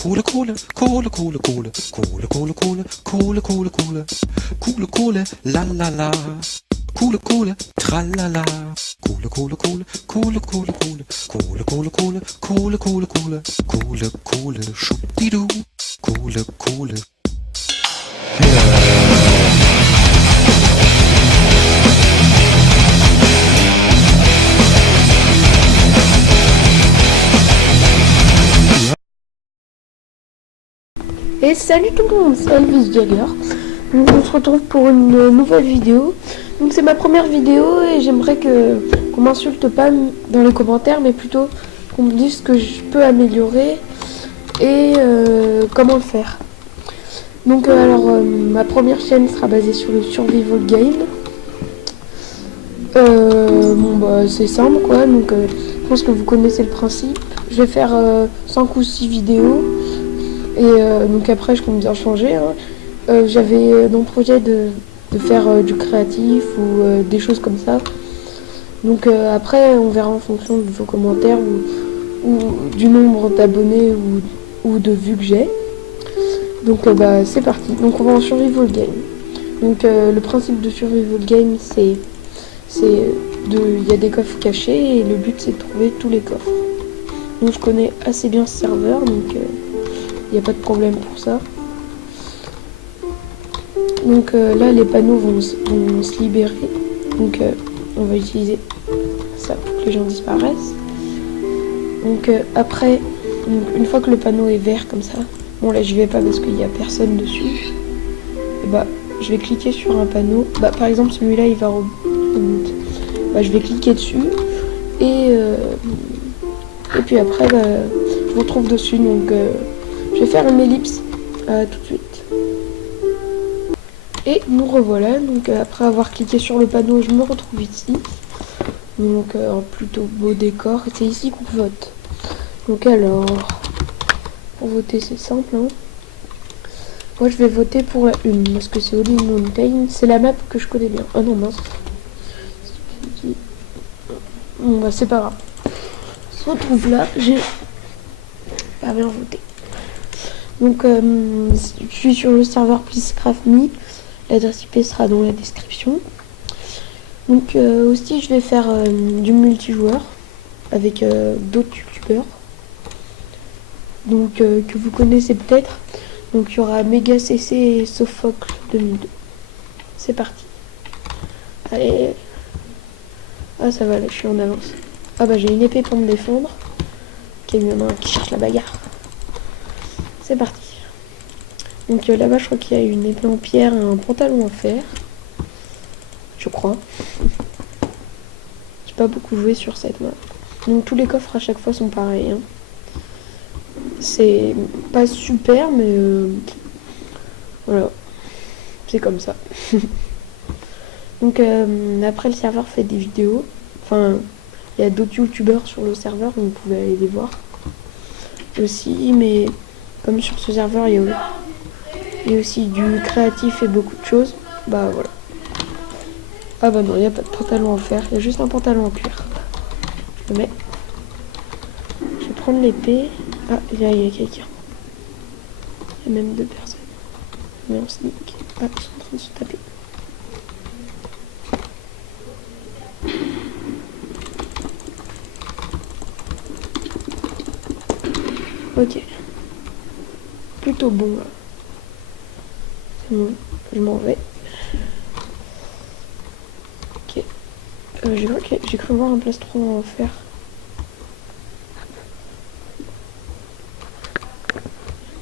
Cola, cola, cola, cola, cola, cola, cola, cola, cola, cola, cola, cola, cola, la la la, cola, cola, tra la la, cola, cola, cola, cola, cola, cola, cola, cola, cola, cola, cola, cola, cola, cola, choupidou, cola, cola. Et salut tout le monde, c'est Elvis Jagger. Donc on se retrouve pour une nouvelle vidéo. Donc c'est ma première vidéo et j'aimerais qu'on m'insulte pas dans les commentaires, mais plutôt qu'on me dise ce que je peux améliorer et comment le faire. Donc ma première chaîne sera basée sur le survival game. C'est simple quoi, donc je pense que vous connaissez le principe. Je vais faire 5 ou 6 vidéos. Et donc après je compte bien changer. J'avais dans le projet de faire du créatif ou des choses comme ça. Donc après on verra en fonction de vos commentaires ou du nombre d'abonnés ou de vues que j'ai. Donc c'est parti. Donc on va en survival game. Donc le principe de survival game il y a des coffres cachés et le but c'est de trouver tous les coffres. Donc je connais assez bien ce serveur, donc il n'y a pas de problème pour ça. Donc là les panneaux vont se libérer. Donc on va utiliser ça pour que les gens disparaissent. Donc après, une fois que le panneau est vert comme ça, bon là j'y vais pas parce qu'il n'y a personne dessus. Et je vais cliquer sur un panneau. Par exemple celui-là il va je vais cliquer dessus et puis après je vous retrouve dessus. Donc je vais faire une ellipse. Tout de suite. Et nous revoilà. Donc après avoir cliqué sur le panneau, je me retrouve ici. Donc un plutôt beau décor. Et c'est ici qu'on vote. Donc alors, pour voter c'est simple. Moi je vais voter pour la 1 parce que c'est Holy Mountain. C'est la map que je connais bien. Ah non mince. Bon c'est pas grave. On se retrouve là. J'ai pas bien voté. Donc je suis sur le serveur PleaseCraftMe. L'adresse IP sera dans la description. Donc aussi je vais faire du multijoueur avec d'autres youtubeurs. Donc que vous connaissez peut-être. Donc il y aura MegaCC et Sophocle 2002. C'est parti. Allez. Ah ça va là, je suis en avance. Ah j'ai une épée pour me défendre. Ok, il y en a un qui cherche la bagarre. C'est parti. Donc là-bas je crois qu'il y a une épée en pierre et un pantalon en fer. Je crois. J'ai pas beaucoup joué sur cette map. Donc tous les coffres à chaque fois sont pareils. C'est pas super mais voilà. C'est comme ça. Donc après le serveur fait des vidéos. Enfin il y a d'autres youtubeurs sur le serveur, donc vous pouvez aller les voir. Aussi, mais comme sur ce serveur il y a aussi du créatif et beaucoup de choses. Voilà. Ah non, il n'y a pas de pantalon en fer, il y a juste un pantalon en cuir. Je le mets. Je vais prendre l'épée. Ah, il y a quelqu'un. Il y a même 2 personnes. Mais on sneak. Ah, ils sont en train de se taper. Ok. Plutôt bon là. C'est bon, je m'en vais. Ok. J'ai cru voir un plastron en fer.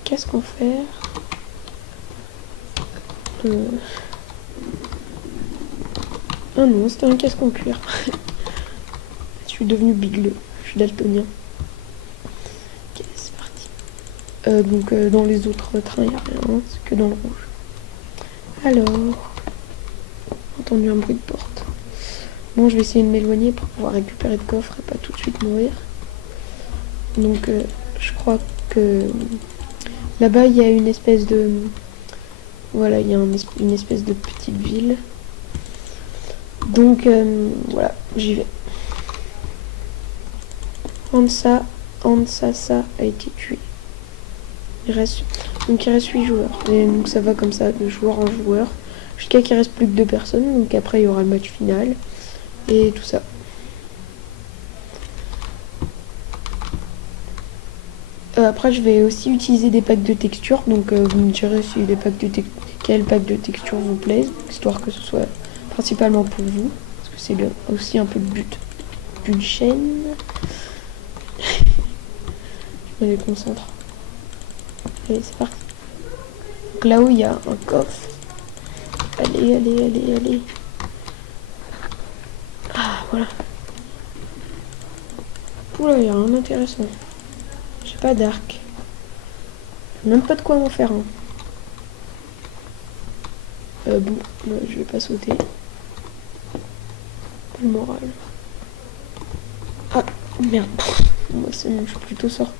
Casque en fer. Ah non, c'était un casque en cuir. Je suis devenu bigleux. Je suis daltonien. Ok, c'est parti. Donc dans les autres trains, il n'y a rien. C'est que dans le rouge. Alors, j'ai entendu un bruit de porte. Bon, je vais essayer de m'éloigner pour pouvoir récupérer le coffre et pas tout de suite mourir. Donc, je crois que là-bas, il y a une espèce de... Voilà, il y a une espèce de petite ville. Donc, voilà, j'y vais. Ansasa a été tué. Donc il reste 8 joueurs. Et donc ça va comme ça, de joueur en joueur. Jusqu'à qu'il reste plus que 2 personnes. Donc après il y aura le match final. Et tout ça. Après je vais aussi utiliser des packs de textures. Donc vous me direz si les packs de quel pack de textures vous plaisent. Histoire que ce soit principalement pour vous. Parce que c'est aussi un peu le but d'une chaîne. Je me déconcentre. Allez, c'est parti. Donc là-haut, il y a un coffre. Allez, allez, allez, allez. Ah, voilà. Oula, il n'y a rien d'intéressant. J'ai pas d'arc. J'ai même pas de quoi m'en faire un. Bon, je vais pas sauter. Pas le moral. Ah, merde. Moi, c'est bon, je suis plutôt sort.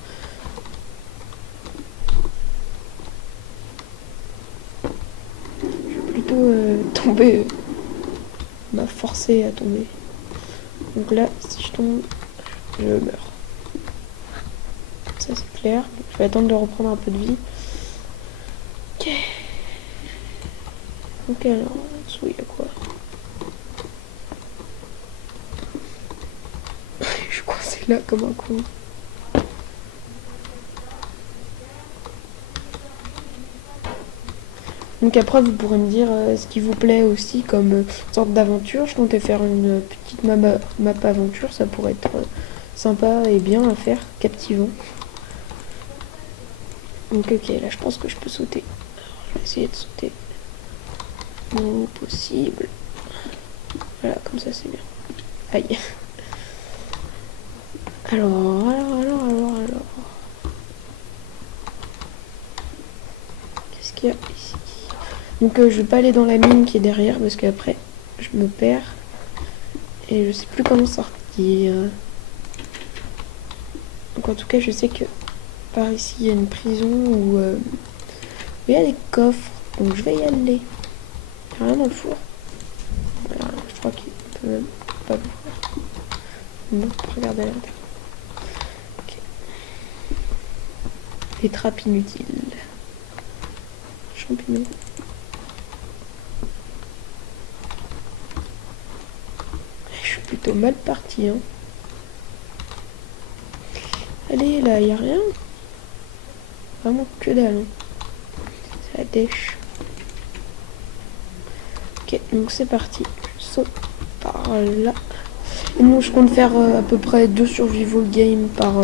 Tomber, m'a forcé à tomber. Donc là, si je tombe, je meurs. Ça c'est clair. Donc, je vais attendre de reprendre un peu de vie. Ok. Ok, alors, en dessous, il y a quoi? Je suis coincé là comme un con. Donc après vous pourrez me dire ce qui vous plaît aussi comme sorte d'aventure. Je comptais faire une petite map aventure, ça pourrait être sympa et bien à faire, captivant. Donc ok, là je pense que je peux sauter. Alors, je vais essayer de sauter au possible. Voilà, comme ça c'est bien. Aïe. Alors. Qu'est-ce qu'il y a ici? Donc je vais pas aller dans la mine qui est derrière parce qu'après je me perds et je sais plus comment sortir. Donc en tout cas je sais que par ici il y a une prison où il y a des coffres, donc je vais y aller. Il n'y a rien dans le four. Voilà, je crois qu'il peut même pas l'ouvrir. Non, regardez à l'intérieur. Ok. Les trappes inutiles. Champignons. Je suis plutôt mal parti, hein. Allez, là, il n'y a rien. Vraiment que dalle. Hein. C'est la dèche. Ok, donc c'est parti. Je saute par là. Et donc je compte faire à peu près 2 survival games par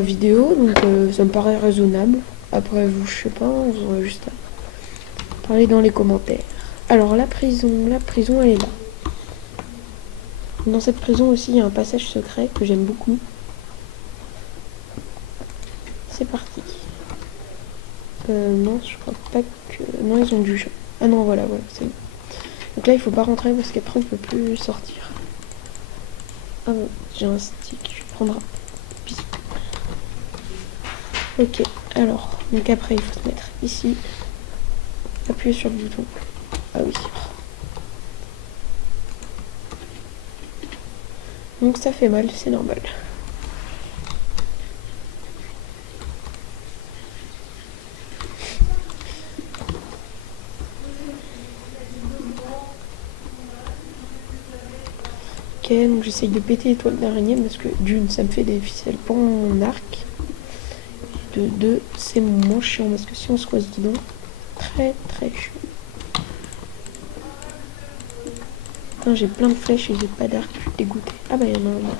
vidéo. Donc ça me paraît raisonnable. Après vous, je sais pas, vous aurez juste à parler dans les commentaires. Alors la prison elle est là. Dans cette prison aussi, il y a un passage secret que j'aime beaucoup. C'est parti. Non, je crois pas que... Non, ils ont du jeu. Ah non, voilà, c'est bon. Donc là, il faut pas rentrer parce qu'après, on peut plus sortir. Ah bon, j'ai un stick, je vais prendre un biscuit. Ok, alors, donc après, il faut se mettre ici. Appuyer sur le bouton. Ah oui. Donc ça fait mal, c'est normal. Ok, donc j'essaye de péter les toiles d'araignée parce que d'une, ça me fait des ficelles pour mon arc. Et de deux, c'est moins chiant parce que si on se coise dedans, très chiant. J'ai plein de flèches et j'ai pas d'arc, je suis dégoûtée. Ah bah il y en a un là.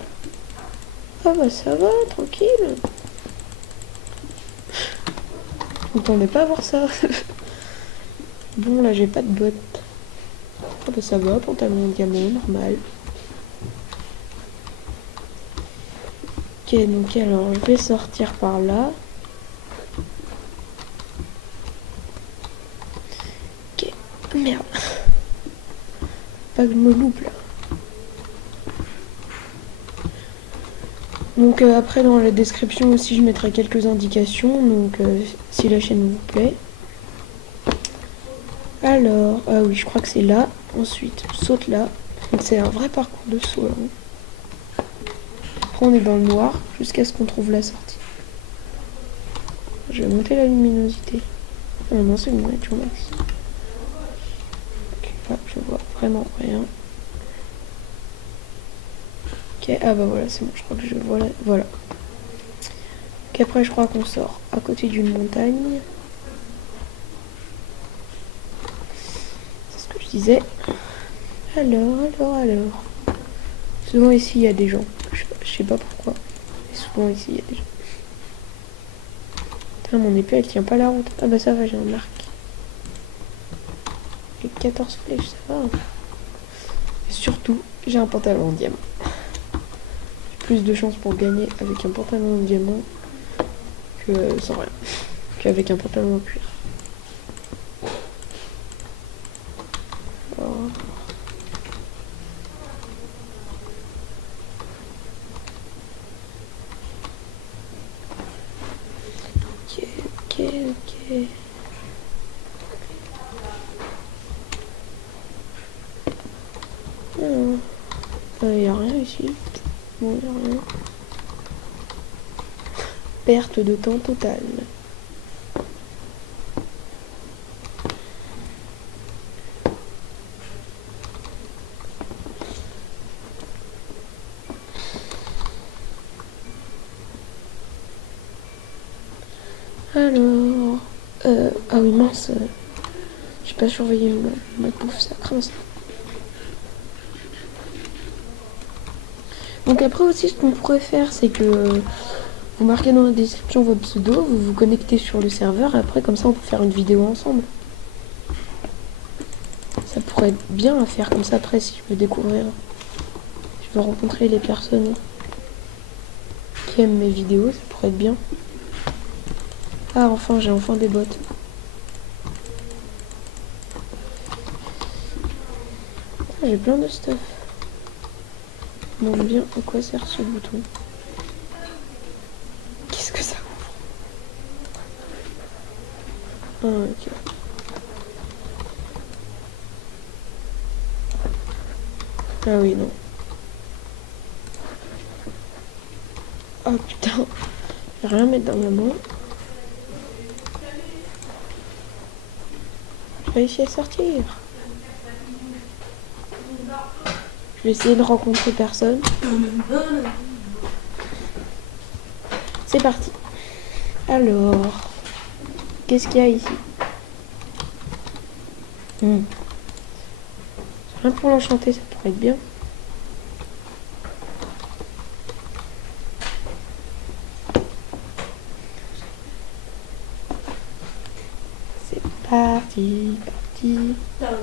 Ah bah ça va, tranquille. Je m'attendais pas à voir ça. Bon là j'ai pas de bottes. Ah bah ça va, pantalon en diamant, normal. Ok, donc alors je vais sortir par là. Ok, merde. Pas que je me loupe là. Donc après dans la description aussi je mettrai quelques indications, donc si la chaîne vous plaît. Alors, ah oui je crois que c'est là, ensuite on saute là, donc c'est un vrai parcours de saut là. Après on est dans le noir jusqu'à ce qu'on trouve la sortie. Je vais monter la luminosité. Oh non, c'est une nature max. Ok, là, je vois vraiment rien. Ok, ah bah voilà, c'est bon, je crois que je vois là. Voilà. Ok, après, je crois qu'on sort à côté d'une montagne. C'est ce que je disais. Alors. Souvent ici, il y a des gens. Je sais pas pourquoi. Mais souvent ici, il y a des gens. Putain, mon épée, elle tient pas la route. Ah bah ça va, j'ai un arc. J'ai 14 flèches, ça va. Et surtout, j'ai un pantalon en diamant. J'ai plus de chances pour gagner avec un pantalon en diamant que sans rien. Qu'avec un pantalon en cuir. Alors... Ok. Il n'y a rien ici. Bon, il n'y a rien. Perte de temps totale. Alors... ah oui, mince. J'ai pas surveillé ma bouffe, ça craint ça. Donc après aussi, ce qu'on pourrait faire, c'est que vous marquez dans la description votre pseudo, vous vous connectez sur le serveur, et après comme ça on peut faire une vidéo ensemble. Ça pourrait être bien à faire comme ça après si je veux découvrir, je veux rencontrer les personnes qui aiment mes vidéos, ça pourrait être bien. Ah enfin, j'ai enfin des bottes. Ah, j'ai plein de stuff. Je me demande bien à quoi sert ce bouton. Qu'est-ce que ça ouvre? Ah ok. Ah oui, non. Oh putain, je vais rien mettre dans ma main. J'ai réussi à sortir. Je vais essayer de rencontrer personne. C'est parti. Alors, qu'est-ce qu'il y a ici? Rien pour l'enchanter, ça pourrait être bien. C'est parti. Alors.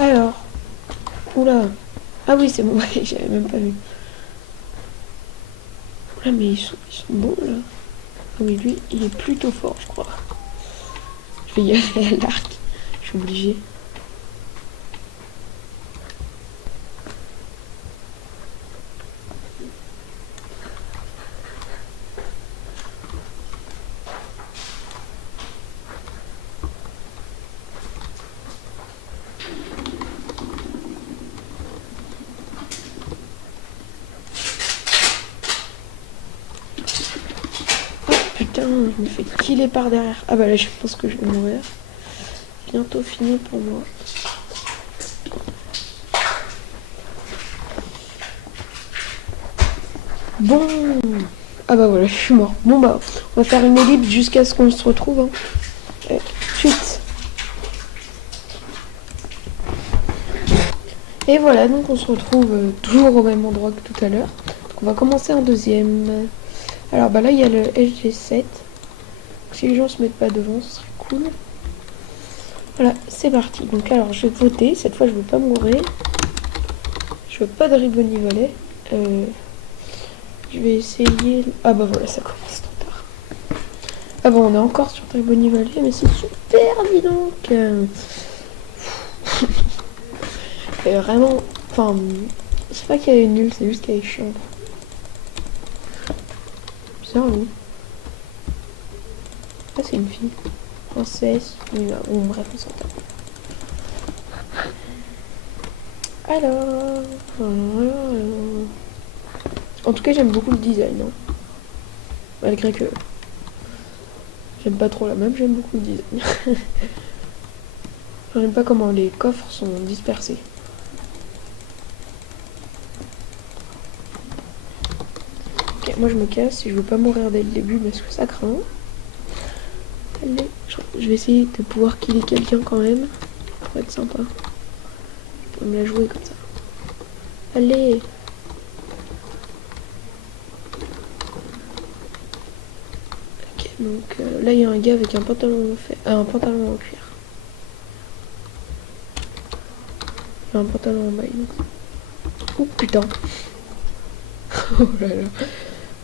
Alors. Oula. Ah oui, c'est bon, j'avais même pas vu. Oula, mais ils sont bons là. Ah oui, lui, il est plutôt fort, je crois. Je vais y aller à l'arc. Je suis obligée. Putain, je me fais killer par derrière. Ah bah là, je pense que je vais mourir. Bientôt fini pour moi. Bon. Ah bah voilà, je suis mort. Bon bah, on va faire une ellipse jusqu'à ce qu'on se retrouve. Tout de suite. Et voilà, donc on se retrouve toujours au même endroit que tout à l'heure. Donc on va commencer un deuxième. Alors bah là, il y a le SG7. Si les gens se mettent pas devant, ce serait cool. Voilà, c'est parti. Donc alors, je vais voter. Cette fois, je veux pas mourir. Je veux pas de ribonivolet. Je vais essayer... Ah bah voilà, ça commence trop tard. Ah bon, on est encore sur ribonivolet, mais c'est super, dis donc. est vraiment... Enfin, c'est pas qu'elle est nulle, c'est juste qu'elle est chiante. Bizarre, oui. Ah, c'est une fille. Princesse. Bon, bref, on s'en tape. Alors... En tout cas, j'aime beaucoup le design. Hein. Malgré que... J'aime pas trop la map, j'aime beaucoup le design. J'aime pas comment les coffres sont dispersés. Ok, moi je me casse si je veux pas mourir dès le début parce que ça craint. Allez, je vais essayer de pouvoir killer quelqu'un quand même. Ça va être sympa. Je peux me la jouer comme ça. Allez! Ok, donc là il y a un gars avec un pantalon en cuir. Un pantalon en maille. Oh putain! Oh là là!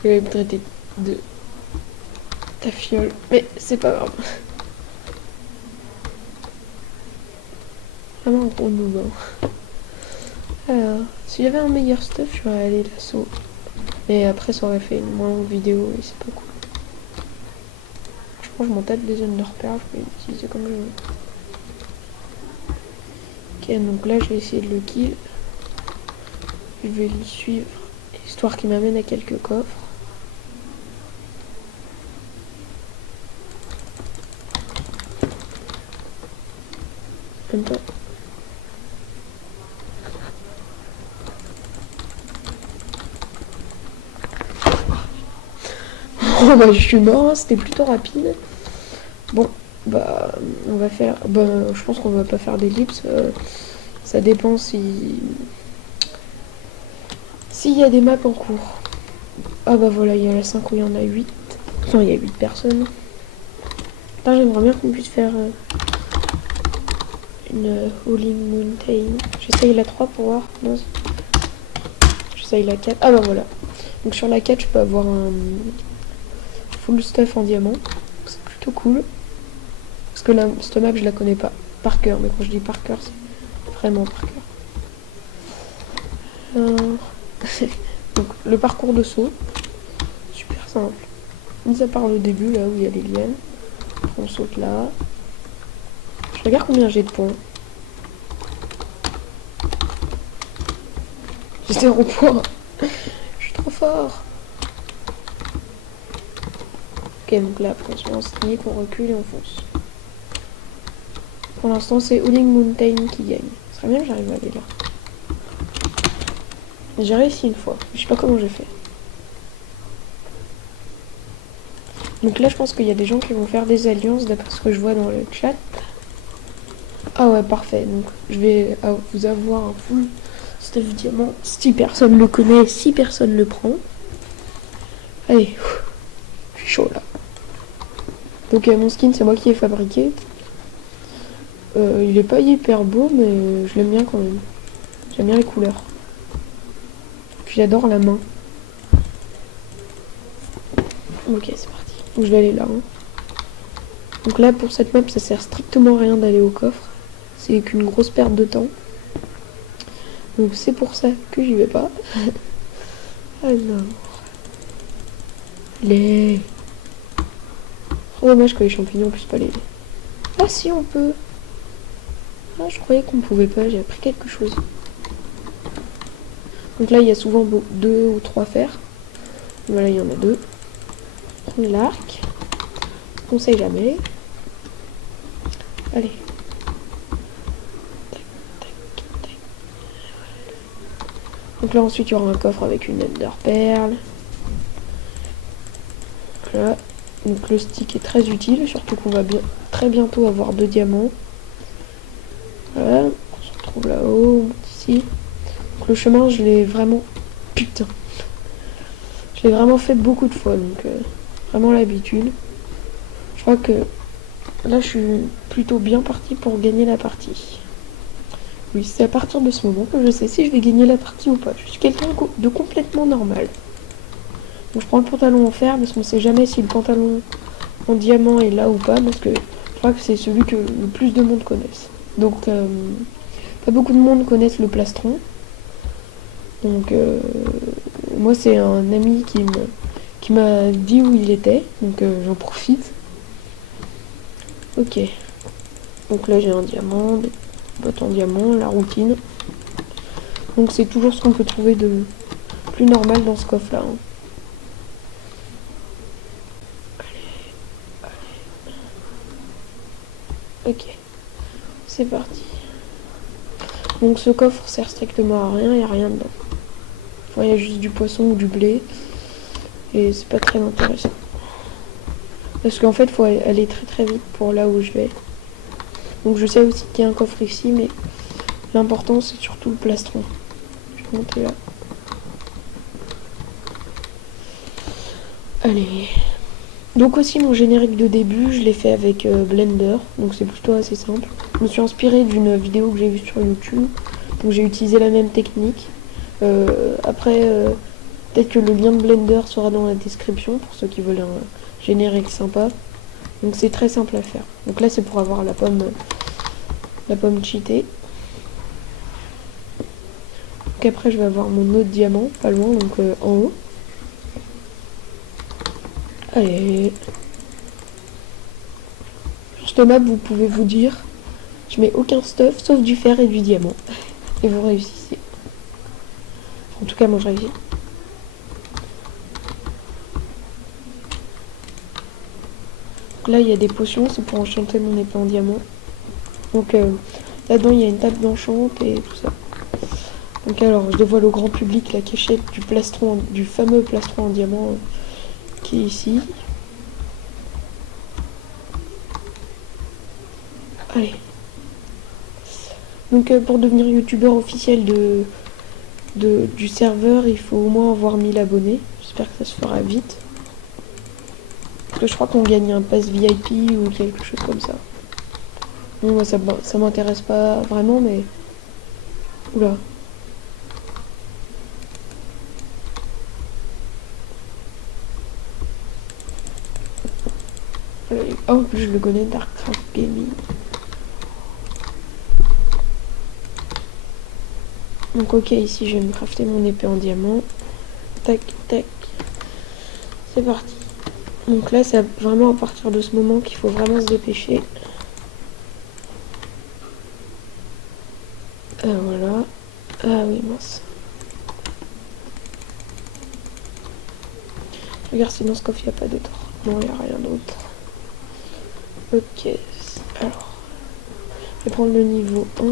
Je vais me traiter de ta fiole. Mais c'est pas grave. Vraiment un gros noob. Hein. Alors, s'il y avait un meilleur stuff, j'aurais allé l'assaut. Mais après, ça aurait fait une moins longue vidéo et c'est pas cool. Je pense que je m'en tape des zones de repère, je peux l'utiliser comme je veux. Ok, donc là, je vais essayer de le kill. Je vais le suivre, histoire qu'il m'amène à quelques coffres. En même temps. Oh bah je suis mort, hein, c'était plutôt rapide. Bon, bah on va faire... Bah je pense qu'on va pas faire d'ellipse. Ça dépend si... S'il y a des maps en cours. Ah bah voilà, il y a la 5 où il y en a 8. Enfin, il y a 8 personnes. Là, j'aimerais bien qu'on puisse faire une Howling Mountain. J'essaye la 3 pour voir. Non, j'essaye la 4. Ah bah voilà. Donc sur la 4, je peux avoir un full stuff en diamant. C'est plutôt cool. Parce que là, cette map, je la connais pas par cœur. Mais quand je dis par cœur, c'est vraiment par cœur. Donc le parcours de saut. Super simple. Mis à part le début, là où il y a les lianes. On saute là. Je regarde combien j'ai de points. J'ai 0 points. Je suis trop fort. Ok, donc là, après, on se lance, on recule et on fonce. Pour l'instant, c'est Howling Mountain qui gagne. Ce serait bien que j'arrive à aller là. J'ai réussi une fois. Je sais pas comment j'ai fait. Donc là, je pense qu'il y a des gens qui vont faire des alliances d'après ce que je vois dans le chat. Ah ouais, parfait. Donc je vais vous avoir un full stuff diamant. Si personne le connaît, si personne le prend. Allez, je suis chaud là. Donc mon skin, c'est moi qui ai fabriqué. Il est pas hyper beau, mais je l'aime bien quand même. J'aime bien les couleurs. Puis j'adore la main. Ok, c'est parti. Donc je vais aller là. Hein. Donc là, pour cette map, ça sert strictement à rien d'aller au coffre. C'est qu'une grosse perte de temps. Donc c'est pour ça que j'y vais pas. Alors. Les. Trop dommage que les champignons puissent pas les. Ah si, on peut. Ah, je croyais qu'on pouvait pas, j'ai appris quelque chose. Donc là, il y a souvent 2 ou 3 fers. Voilà, il y en a 2. Prendre l'arc. On sait jamais. Allez. Tac, tac, tac. Donc là, ensuite, il y aura un coffre avec une ender perle. Voilà. Donc le stick est très utile, surtout qu'on va très bientôt avoir 2 diamants. Voilà, on se retrouve là-haut, ici. Donc le chemin, je l'ai vraiment... Putain. Je l'ai vraiment fait beaucoup de fois, donc vraiment l'habitude. Je crois que là, je suis plutôt bien parti pour gagner la partie. Oui, c'est à partir de ce moment que je sais si je vais gagner la partie ou pas. Je suis quelqu'un de complètement normal. Donc je prends le pantalon en fer parce qu'on sait jamais si le pantalon en diamant est là ou pas, parce que je crois que c'est celui que le plus de monde connaissent. Donc pas beaucoup de monde connaissent le plastron. Donc moi c'est un ami qui m'a dit où il était, donc j'en profite. Ok. Donc là j'ai un diamant, des bottes en diamant, la routine. Donc c'est toujours ce qu'on peut trouver de plus normal dans ce coffre là. Hein. Ok, c'est parti. Donc ce coffre sert strictement à rien, il n'y a rien dedans. Enfin, il y a juste du poisson ou du blé. Et c'est pas très intéressant. Parce qu'en fait, il faut aller très très vite pour là où je vais. Donc je sais aussi qu'il y a un coffre ici, mais l'important c'est surtout le plastron. Je vais monter là. Allez. Donc aussi mon générique de début, je l'ai fait avec Blender, donc c'est plutôt assez simple. Je me suis inspirée d'une vidéo que j'ai vue sur YouTube, donc j'ai utilisé la même technique. Après, peut-être que le lien de Blender sera dans la description pour ceux qui veulent un générique sympa. Donc c'est très simple à faire. Donc là c'est pour avoir la pomme cheatée. Donc après je vais avoir mon autre diamant, pas loin, donc en haut. Allez. Sur cette map, vous pouvez vous dire, je mets aucun stuff sauf du fer et du diamant. Et vous réussissez. En tout cas, moi je réussis. Donc là, il y a des potions, c'est pour enchanter mon épée en diamant. Donc là-dedans, il y a une table d'enchante et tout ça. Donc alors, je dévoile au grand public la cachette du plastron, du fameux plastron en diamant qui est ici. Allez. Donc pour devenir youtubeur officiel du serveur, il faut au moins avoir 1000 abonnés. J'espère que ça se fera vite. Parce que je crois qu'on gagne un pass VIP ou quelque chose comme ça. Bon, moi ça m'intéresse pas vraiment, mais... Oula. Oh, en plus je le connais, Darkcraft Gaming. Donc ok, ici je vais me crafter mon épée en diamant. Tac, tac. C'est parti. Donc là, c'est vraiment à partir de ce moment qu'il faut vraiment se dépêcher. Voilà. Ah oui, mince. Regarde si dans ce coffre il n'y a pas d'autre. Non, il n'y a rien d'autre. Ok. Alors, je vais prendre le niveau 1.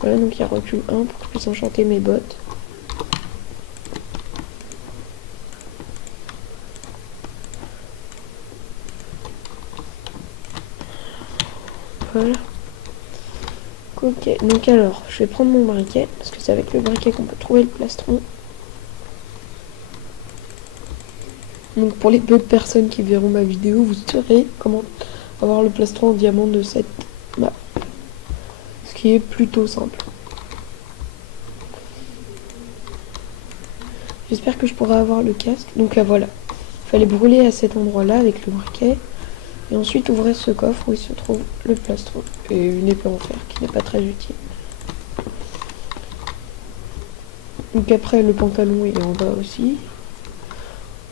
Voilà, donc il y a recul 1 pour que je puisse enchanter mes bottes. Voilà. Ok, donc alors, je vais prendre mon briquet, parce que c'est avec le briquet qu'on peut trouver le plastron. Donc pour les peu de personnes qui verront ma vidéo, vous saurez comment avoir le plastron en diamant de cette map. Ce qui est plutôt simple. J'espère que je pourrai avoir le casque. Donc là voilà. Il fallait brûler à cet endroit-là avec le briquet. Et ensuite ouvrir ce coffre où il se trouve le plastron. Et une épée en fer qui n'est pas très utile. Donc après le pantalon il est en bas aussi.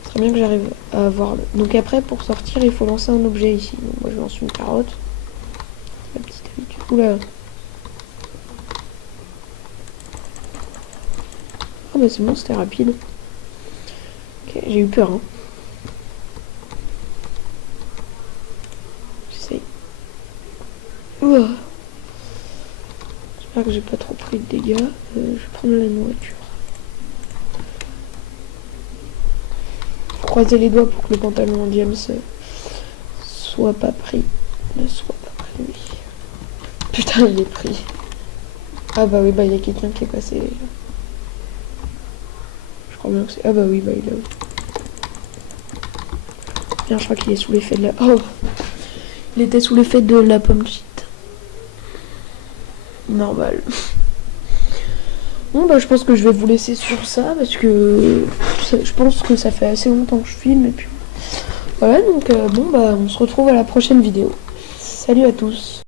Ce serait bien que j'arrive à avoir le... Donc après pour sortir il faut lancer un objet ici. Donc moi je lance une carotte. La petite habitude. Oula. Ah bah c'est bon, c'était rapide. Ok, j'ai eu peur hein. J'essaye. Ouah. J'espère que j'ai pas trop pris de dégâts. Je vais prendre la nourriture. Faut croiser les doigts pour que le pantalon en diams soit pas pris. Ne soit pas pris, oui. Putain, il est pris. Ah bah oui, bah il y a quelqu'un qui est passé. Je crois bien que c'est... Ah bah oui, bah il est là. Bien, je crois qu'il est sous l'effet de la... Oh. Il était sous l'effet de la pomme cheat. Normal. Bon bah je pense que je vais vous laisser sur ça parce que je pense que ça fait assez longtemps que je filme et puis voilà donc bon bah on se retrouve à la prochaine vidéo. Salut à tous.